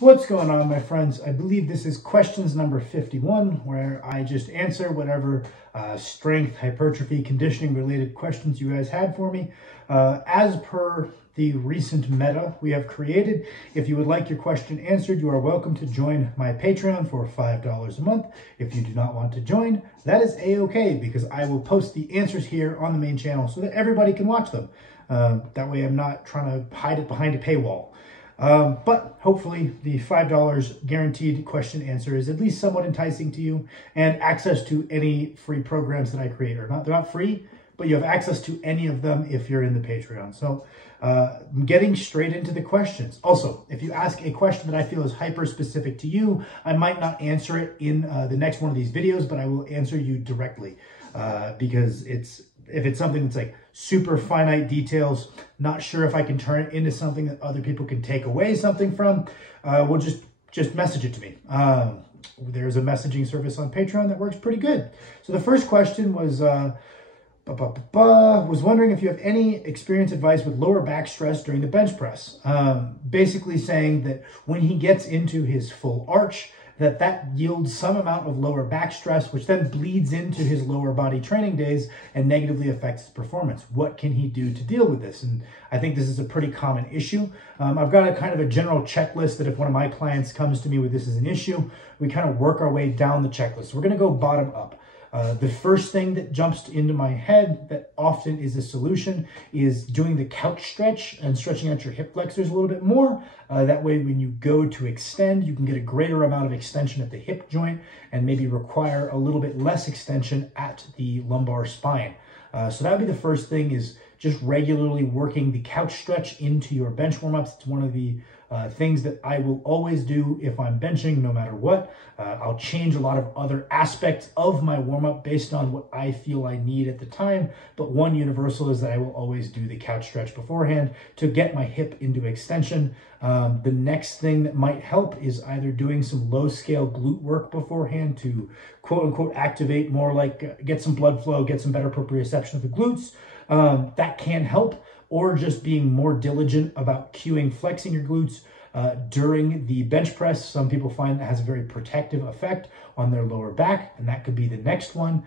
What's going on, my friends? I believe this is questions number 51, where I just answer whatever strength, hypertrophy, conditioning related questions you guys had for me. As per the recent meta we have created, if you would like your question answered, you are welcome to join my Patreon for $5 a month. If you do not want to join, that is a-okay, because I will post the answers here on the main channel so that everybody can watch them. That way I'm not trying to hide it behind a paywall. But hopefully the $5 guaranteed question answer is at least somewhat enticing to you, and access to any free programs that I create they're not free, but you have access to any of them if you're in the Patreon. So getting straight into the questions. Also, if you ask a question that I feel is hyper specific to you, I might not answer it in the next one of these videos, but I will answer you directly because if it's something that's like super finite details, not sure if I can turn it into something that other people can take away something from, we'll just message it to me. There's a messaging service on Patreon that works pretty good. So the first question was, was wondering if you have any experience advice with lower back stress during the bench press. Basically saying that when he gets into his full arch, that yields some amount of lower back stress, which then bleeds into his lower body training days and negatively affects his performance. What can he do to deal with this? And I think this is a pretty common issue. I've got a kind of a general checklist that if one of my clients comes to me with this as an issue, we kind of work our way down the checklist. So we're going to go bottom up. The first thing that jumps into my head that often is a solution is doing the couch stretch and stretching out your hip flexors a little bit more. That way, when you go to extend, you can get a greater amount of extension at the hip joint and maybe require a little bit less extension at the lumbar spine. So that would be the first thing, is just regularly working the couch stretch into your bench warm-ups. It's one of the things that I will always do if I'm benching, no matter what. I'll change a lot of other aspects of my warm-up based on what I feel I need at the time, but one universal is that I will always do the couch stretch beforehand to get my hip into extension. The next thing that might help is either doing some low-scale glute work beforehand to quote-unquote activate more, like get some blood flow, get some better proprioception of the glutes. That can help. Or just being more diligent about cueing, flexing your glutes during the bench press. Some people find that has a very protective effect on their lower back, and that could be the next one.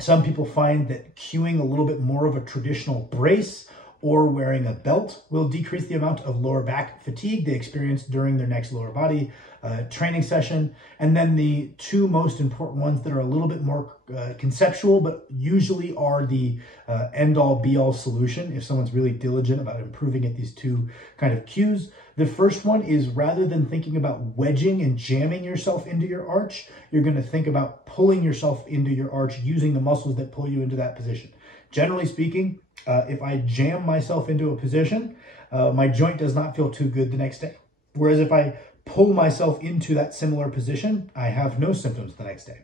Some people find that cueing a little bit more of a traditional brace or wearing a belt will decrease the amount of lower back fatigue they experience during their next lower body training session. And then the two most important ones that are a little bit more conceptual, but usually are the end-all be-all solution if someone's really diligent about improving at these two kind of cues. The first one is, rather than thinking about wedging and jamming yourself into your arch, you're going to think about pulling yourself into your arch using the muscles that pull you into that position. Generally speaking, if I jam myself into a position, my joint does not feel too good the next day. Whereas if I pull myself into that similar position, I have no symptoms the next day.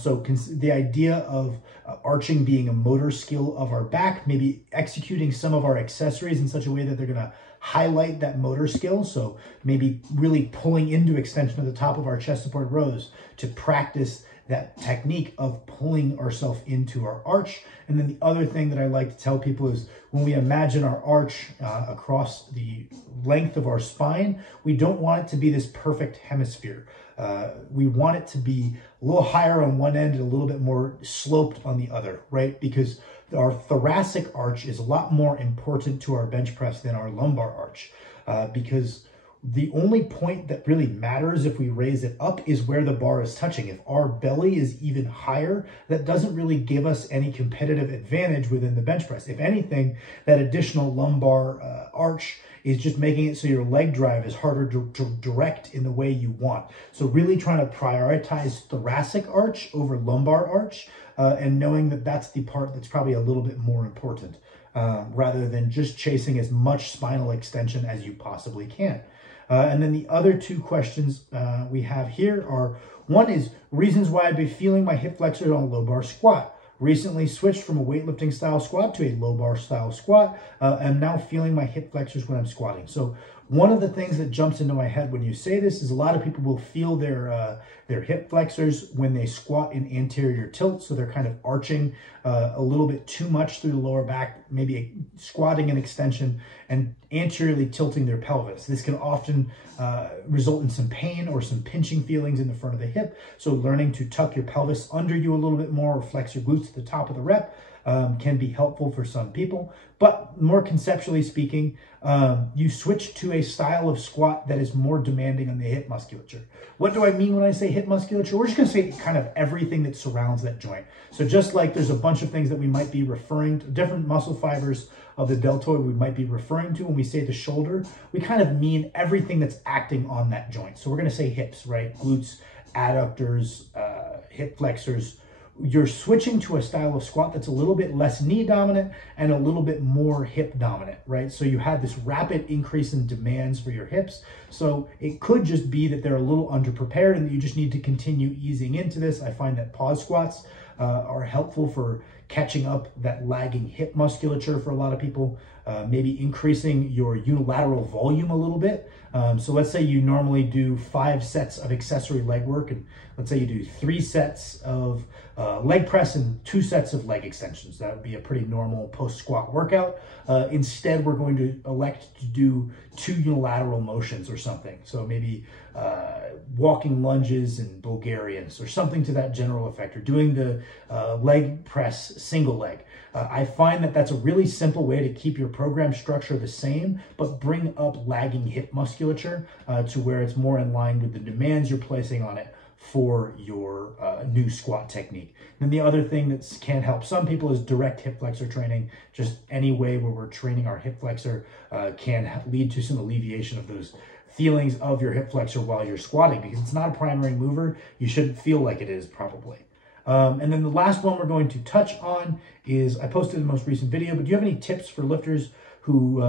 So the idea of arching being a motor skill of our back, maybe executing some of our accessories in such a way that they're going to highlight that motor skill. So maybe really pulling into extension at the top of our chest support rows to practice that technique of pulling ourselves into our arch. And then the other thing that I like to tell people is, when we imagine our arch across the length of our spine, we don't want it to be this perfect hemisphere. We want it to be a little higher on one end and a little bit more sloped on the other, right? Because our thoracic arch is a lot more important to our bench press than our lumbar arch, because the only point that really matters if we raise it up is where the bar is touching. If our belly is even higher, that doesn't really give us any competitive advantage within the bench press. If anything, that additional lumbar arch is just making it so your leg drive is harder to direct in the way you want. So really trying to prioritize thoracic arch over lumbar arch, and knowing that that's the part that's probably a little bit more important, rather than just chasing as much spinal extension as you possibly can. And then the other two questions we have here are, one is reasons why I'd be feeling my hip flexors on a low bar squat. Recently switched from a weightlifting style squat to a low bar style squat. I'm now feeling my hip flexors when I'm squatting. So One of the things that jumps into my head when you say this is a lot of people will feel their hip flexors when they squat in anterior tilt. So they're kind of arching a little bit too much through the lower back, maybe squatting an extension and anteriorly tilting their pelvis. This can often result in some pain or some pinching feelings in the front of the hip. So learning to tuck your pelvis under you a little bit more or flex your glutes at the top of the rep can be helpful for some people. But more conceptually speaking, you switch to a style of squat that is more demanding on the hip musculature. What do I mean when I say hip musculature? We're just going to say kind of everything that surrounds that joint. So just like there's a bunch of things that we might be referring to, different muscle fibers of the deltoid we might be referring to when we say the shoulder, we kind of mean everything that's acting on that joint. So we're going to say hips, right? Glutes, adductors, hip flexors. You're switching to a style of squat that's a little bit less knee dominant and a little bit more hip dominant, right? So you had this rapid increase in demands for your hips. So it could just be that they're a little underprepared and that you just need to continue easing into this. I find that pause squats are helpful for catching up that lagging hip musculature for a lot of people, maybe increasing your unilateral volume a little bit. So let's say you normally do 5 sets of accessory leg work, and let's say you do 3 sets of leg press and 2 sets of leg extensions. That would be a pretty normal post-squat workout. Instead, we're going to elect to do 2 unilateral motions or something. So maybe walking lunges and Bulgarians or something to that general effect, or doing the leg press single leg. I find that that's a really simple way to keep your program structure the same, but bring up lagging hip musculature to where it's more in line with the demands you're placing on it for your new squat technique. Then the other thing that can help some people is direct hip flexor training. Just any way where we're training our hip flexor can lead to some alleviation of those feelings of your hip flexor while you're squatting, because it's not a primary mover. You shouldn't feel like it is probably. And then the last one we're going to touch on is, I posted the most recent video, but do you have any tips for lifters who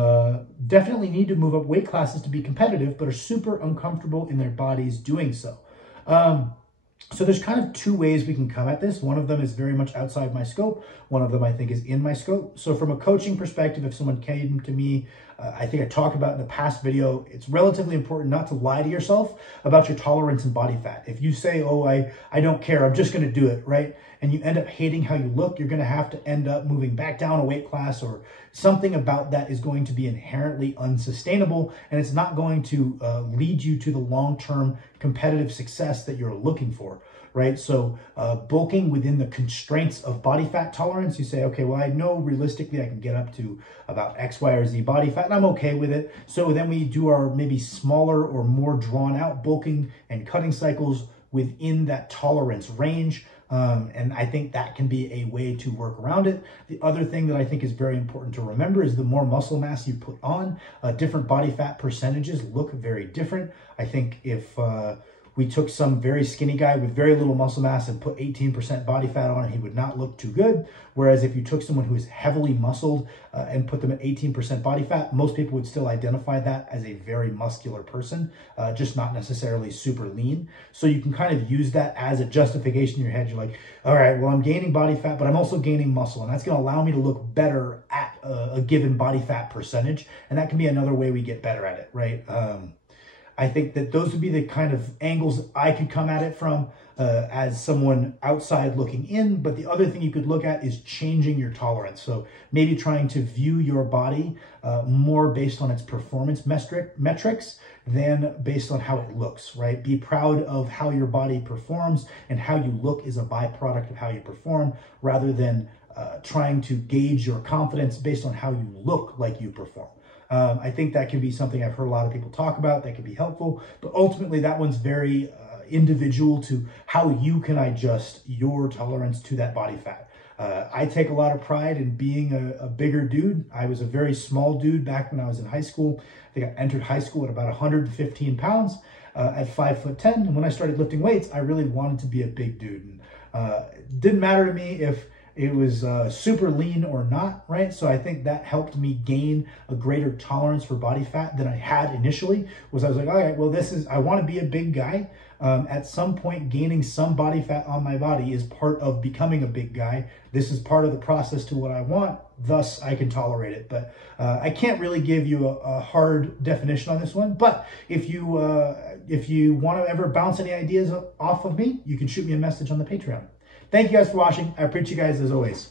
definitely need to move up weight classes to be competitive, but are super uncomfortable in their bodies doing so? So there's kind of 2 ways we can come at this. One of them is very much outside my scope. One of them I think is in my scope. So from a coaching perspective, if someone came to me, I think I talked about in the past video, it's relatively important not to lie to yourself about your tolerance and body fat. If you say, oh, I don't care, I'm just going to do it, right? And you end up hating how you look, you're going to have to end up moving back down a weight class, or something about that is going to be inherently unsustainable, and it's not going to lead you to the long-term competitive success that you're looking for, right? So bulking within the constraints of body fat tolerance, you say, okay, well, I know realistically I can get up to about X, Y, or Z body fat, and I'm okay with it. So then we do our maybe smaller or more drawn out bulking and cutting cycles within that tolerance range. And I think that can be a way to work around it. The other thing that I think is very important to remember is the more muscle mass you put on, different body fat percentages look very different. I think if we took some very skinny guy with very little muscle mass and put 18% body fat on him, he would not look too good. Whereas if you took someone who is heavily muscled and put them at 18% body fat, most people would still identify that as a very muscular person, just not necessarily super lean. So you can kind of use that as a justification in your head. You're like, all right, well, I'm gaining body fat, but I'm also gaining muscle, and that's going to allow me to look better at a given body fat percentage. And that can be another way we get better at it, right? I think that those would be the kind of angles I could come at it from as someone outside looking in. But the other thing you could look at is changing your tolerance. So maybe trying to view your body more based on its performance metrics than based on how it looks, right? Be proud of how your body performs, and how you look is a byproduct of how you perform, rather than trying to gauge your confidence based on how you look like you perform. I think that can be something I've heard a lot of people talk about that can be helpful, but ultimately that one's very individual to how you can adjust your tolerance to that body fat. I take a lot of pride in being a bigger dude. I was a very small dude back when I was in high school. I think I entered high school at about 115 pounds at 5'10". And when I started lifting weights, I really wanted to be a big dude. And it didn't matter to me if it was super lean or not, right? So I think that helped me gain a greater tolerance for body fat than I had initially. I was like, all right, well, I want to be a big guy. At some point, gaining some body fat on my body is part of becoming a big guy. This is part of the process to what I want. thus I can tolerate it. But I can't really give you a hard definition on this one. But if you want to ever bounce any ideas off of me, you can shoot me a message on the Patreon. Thank you guys for watching. I appreciate you guys as always.